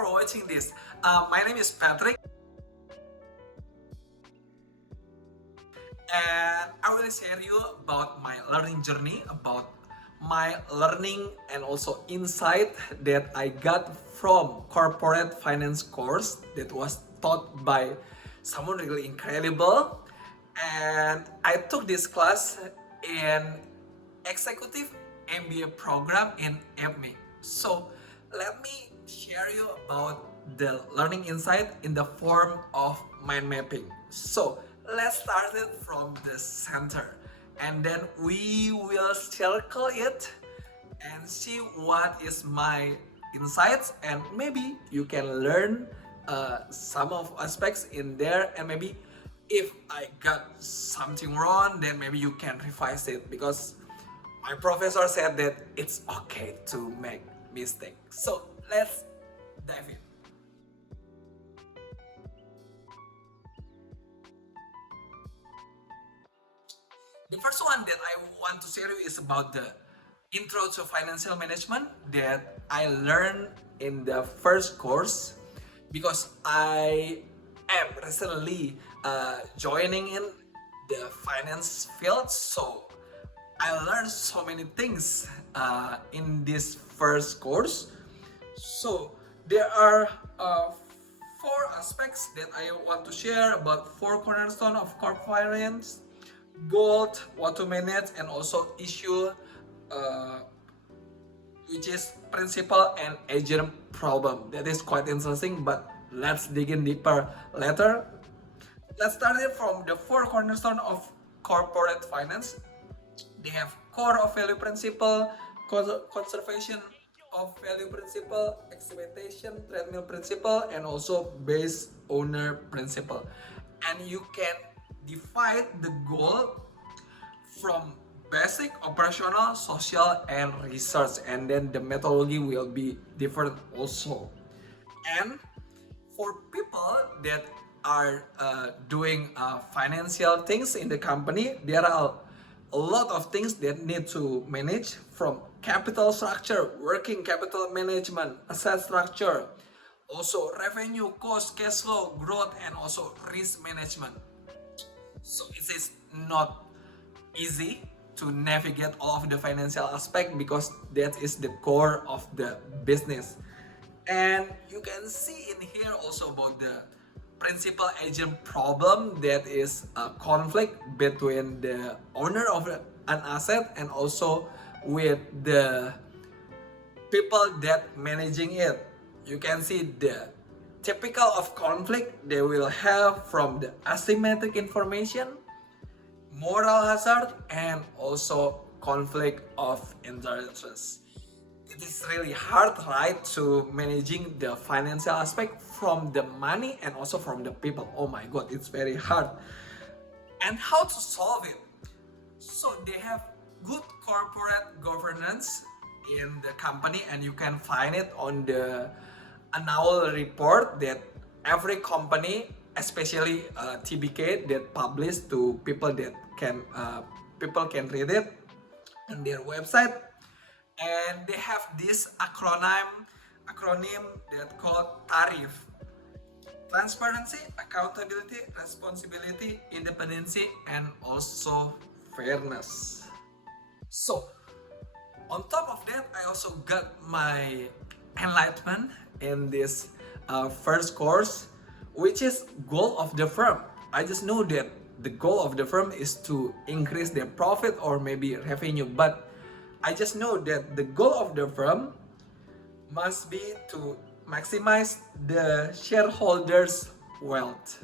for watching this. My name is Patrick, and I will share you about my learning journey, about my learning and also insight that I got from corporate finance course that was taught by someone really incredible. And I took this class in executive MBA program in EMBA. So let me share you about the learning insight in the form of mind mapping. So let's start it from the center, and then we will circle it and see what is my insights, and maybe you can learn some of aspects in there, and maybe if I got something wrong, then maybe you can revise it, because my professor said that it's okay to make mistakes. So let's dive in. The first one that I want to share you is about the intro to financial management that I learned in the first course, because I am recently joining in the finance field. So I learned so many things in this first course. So there are four aspects that I want to share about four cornerstones of corporate finance: goal, what to manage, and also issue, which is principal and agent problem. That is quite interesting, but let's dig in deeper later. Let's start it from the four cornerstones of corporate finance. They have core of value principle, conservation of value principle, expectation treadmill principle, and also base owner principle. And you can divide the goal from basic, operational, social, and research, and then the methodology will be different also. And for people that are doing financial things in the company, there are a lot of things that need to manage, from capital structure, working capital management, asset structure, also revenue, cost, cash flow, growth, and also risk management. So it is not easy to navigate all of the financial aspect, because that is the core of the business. And you can see in here also about the principal agent problem, that is a conflict between the owner of an asset and also with the people that managing it. You can see the typical of conflict they will have from the asymmetric information, moral hazard, and also conflict of interest. It is really hard, right, to managing the financial aspect from the money and also from the people. Oh my god, it's very hard. And how to solve it? So they have good corporate governance in the company, and you can find it on the annual report that every company, especially TBK, that publish to people that can read it on their website. And they have this acronym that called TARIF: transparency, accountability, responsibility, independency, and also fairness. So on top of that, I also got my enlightenment in this first course, which is goal of the firm. I just know that the goal of the firm is to increase their profit or maybe revenue, but I just know that the goal of the firm must be to maximize the shareholders' wealth.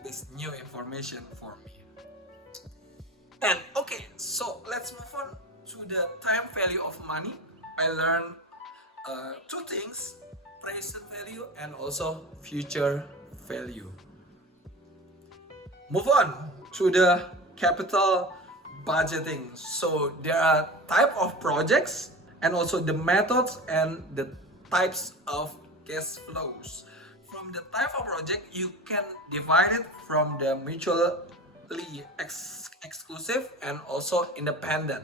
It is new information for me. And okay, so let's move on to the time value of money. I learned two things: present value and also future value. Move on to the capital budgeting. So there are type of projects and also the methods and the types of cash flows. From the type of project, you can divide it from the mutually exclusive and also independent.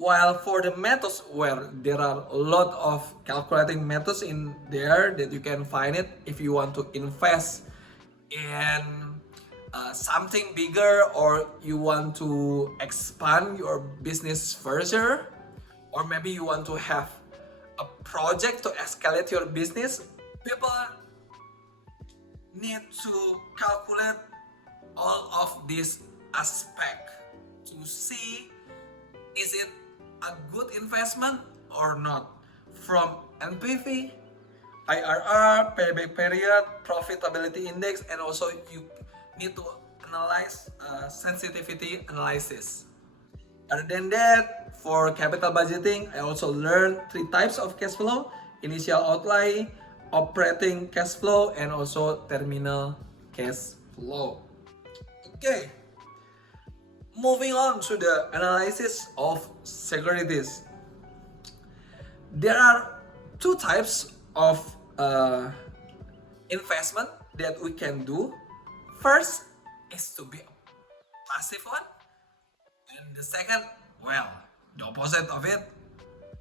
While for the methods, where there are a lot of calculating methods in there that you can find it if you want to invest in something bigger, or you want to expand your business further, or maybe you want to have a project to escalate your business. People need to calculate all of these aspects to see, is it a good investment or not, from NPV, IRR, payback period, profitability index, and also you need to analyze sensitivity analysis. Other than that, for capital budgeting, I also learned 3 types of cash flow: initial outlay, operating cash flow, and also terminal cash flow. Okay, moving on to the analysis of securities. There are 2 types of investment that we can do. First is to be a passive one, and the second, well, the opposite of it,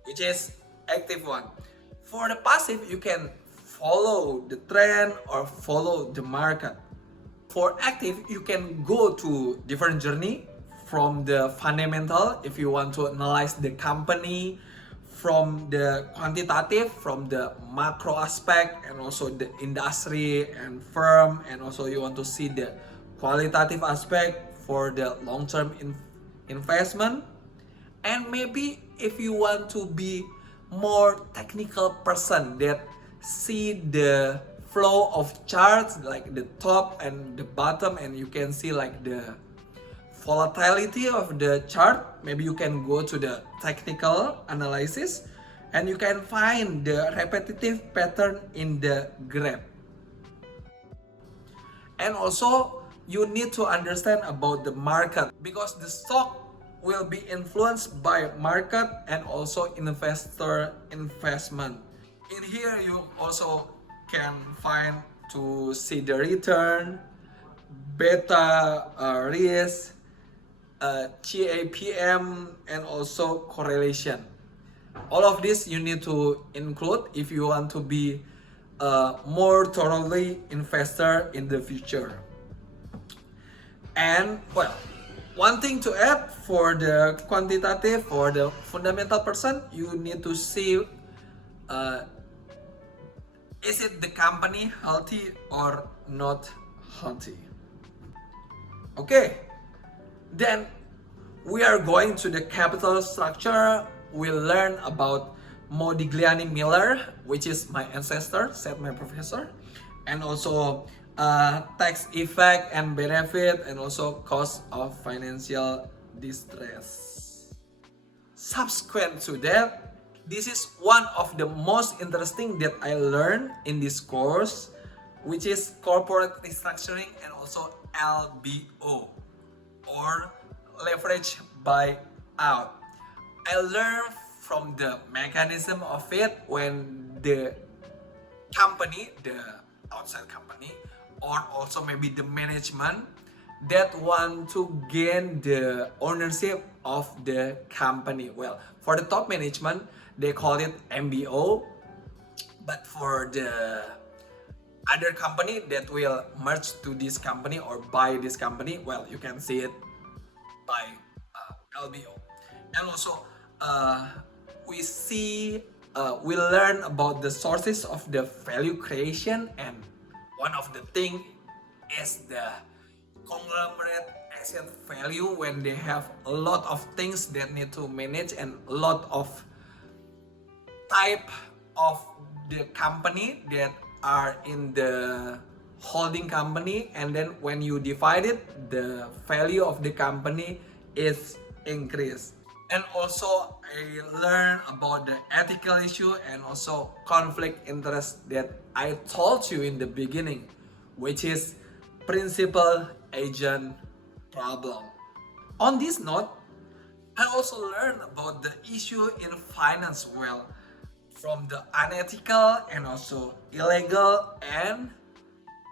which is active one. For the passive, you can follow the trend or follow the market. For active, you can go to different journey, from the fundamental, if you want to analyze the company, from the quantitative, from the macro aspect, and also the industry and firm, and also you want to see the qualitative aspect for the long-term investment. And maybe if you want to be more technical person that see the flow of charts, like the top and the bottom, and you can see like the volatility of the chart, maybe you can go to the technical analysis and you can find the repetitive pattern in the graph. And also you need to understand about the market, because the stock will be influenced by market and also investor investment. In here you also can find to see the return, beta risk, GAPM, and also correlation. All of this you need to include if you want to be more thoroughly investor in the future. And well, one thing to add, for the quantitative, for the fundamental person, you need to see, is it the company healthy or not healthy? Okay, then we are going to the capital structure. We'll learn about Modigliani Miller, which is my ancestor, said my professor, and also tax effect and benefit, and also cost of financial distress. Subsequent to that, this is one of the most interesting that I learned in this course, which is corporate restructuring and also LBO, or leverage buyout. I learned from the mechanism of it when the company, the outside company, or also maybe the management that want to gain the ownership of the company. Well, for the top management, they call it MBO, but for the other company that will merge to this company or buy this company, well, you can see it by LBO. And also we learn about the sources of the value creation, and one of the thing is the conglomerate asset value, when they have a lot of things that need to manage and a lot of type of the company that are in the holding company, and then when you divide it, the value of the company is increased. And also I learned about the ethical issue and also conflict interest that I told you in the beginning, which is principal agent problem. On this note, I also learned about the issue in finance, well, from the unethical and also illegal. And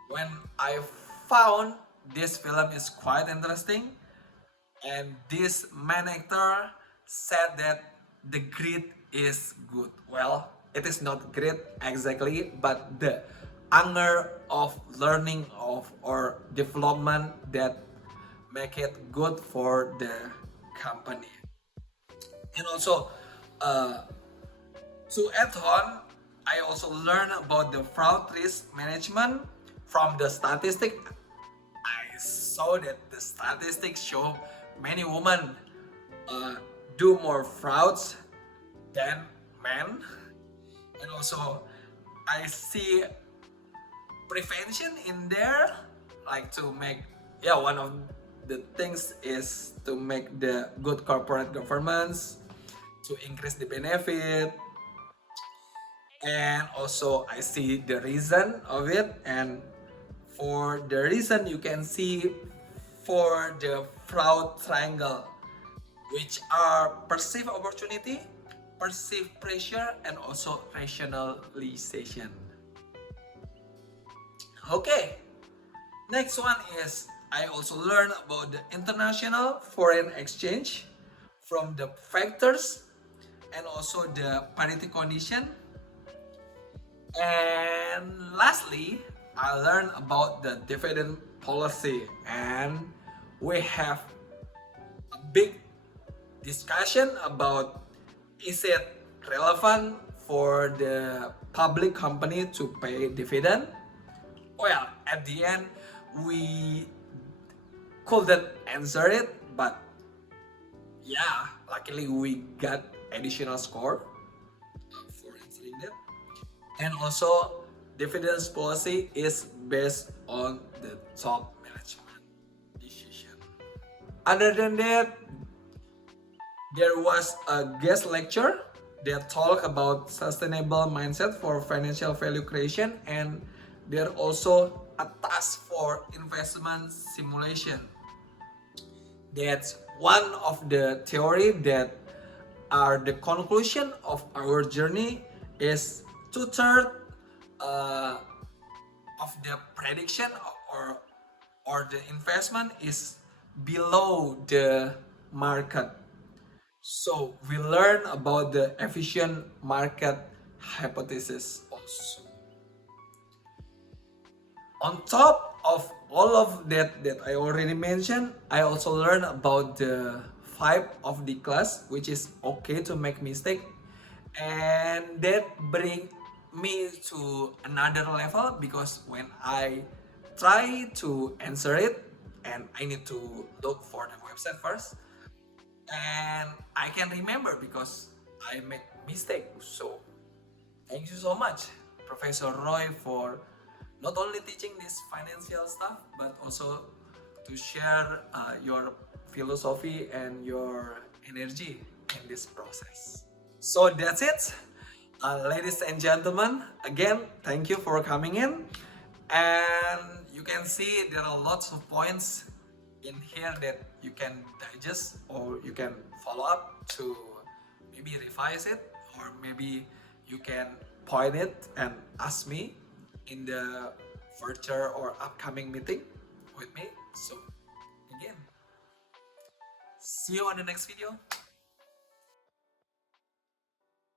when I found this film is quite interesting, and this main actor said that the greed is good. Well, it is not greed exactly, but the hunger of learning of or development that make it good for the company. And also, uh, to add on, I also learned about the fraud risk management from the statistic. I saw that the statistics show many women uh, do more frauds than men, and also I see prevention in there, like to make, yeah, one of the things is to make the good corporate governance, to increase the benefit, and also I see the reason of it. And for the reason, you can see for the fraud triangle, which are perceived opportunity, perceived pressure, and also rationalization. Okay, next one is I also learned about the international foreign exchange from the factors and also the parity condition. And lastly, I learned about the dividend policy, and we have a big discussion about is it relevant for the public company to pay dividend. Well, at the end, we couldn't answer it, but yeah, luckily we got additional score for answering that. And also, dividends policy is based on the top management decision. Other than that, there was a guest lecture that talked about sustainable mindset for financial value creation, and there also a task for investment simulation. That's one of the theory that are the conclusion of our journey is two-thirds of the prediction or the investment is below the market. So we learn about the efficient market hypothesis also. On top of all of that I already mentioned, I also learned about the vibe of the class, which is okay to make mistake, and that bring me to another level because when I try to answer it, and I need to look for the website first, and I can remember because I make mistake. So thank you so much, Professor Roy, for not only teaching this financial stuff, but also to share your philosophy and your energy in this process. So that's it. Ladies and gentlemen, again, thank you for coming in. And you can see there are lots of points in here that you can digest or you can follow up to maybe revise it, or maybe you can point it and ask me in the future or upcoming meeting with me. So again, see you on the next video.